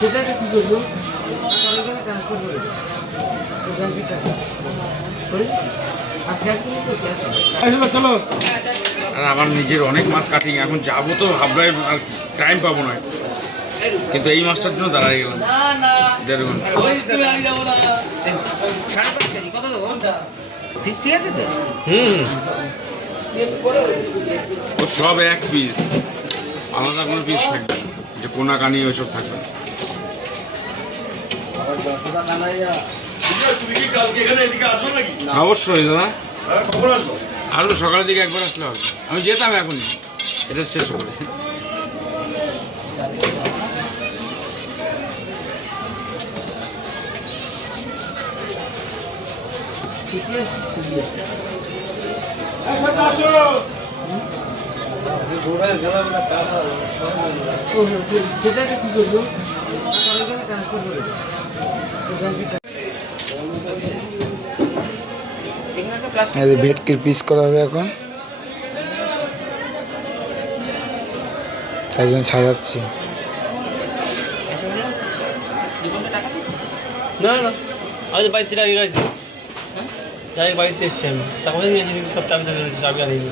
সেটাকে কি করবো? এখানে ট্রান্সফার করে ব্যাংকের টাকা করে আর ক্যাশ নিয়ে তো ক্যাশ চলো। আর আমার নিজের অনেক মাছ কাটিং, এখন যাবো তো হাবড়ায়, আর টাইম পাবো না, কিন্তু এই মাছটার জন্য দাঁড়াই গেলাম 1.5 ঘন্টা। কত দেবো ফিস ঠিক আছে তো? ও সব এক পিস, আলাদা কোনো পিস থাকবে না, যে কোনা কানি ওইসব থাকবে না। অবশ্যই দাদা, আসবো সকালের দিকে একবার আসলে হবে। আমি যেতাম এখনই, এটা শেষ করে। সেটাকে কি করবো? এখানে ট্রান্সফার করে ব্যাংকের টাকা ভেটকির পিস করা হবে এখন, তাই জন্য সাজাচ্ছি। না না, আমি তো বাড়িতে আগে গেছি, যাই বাড়িতে এসছি আমি, তখন সব টাইম চলে গেছে, চাবি আনিনি।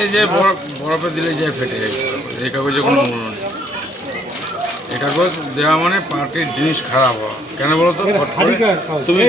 এই যে বরফে দিলে যে ফেটে যায়, এই কাগজে কোনো মূল্য নেই। এই কাগজ দেওয়া মানে পার্টির জিনিস খারাপ হওয়া। কেন বলো তো? তুমি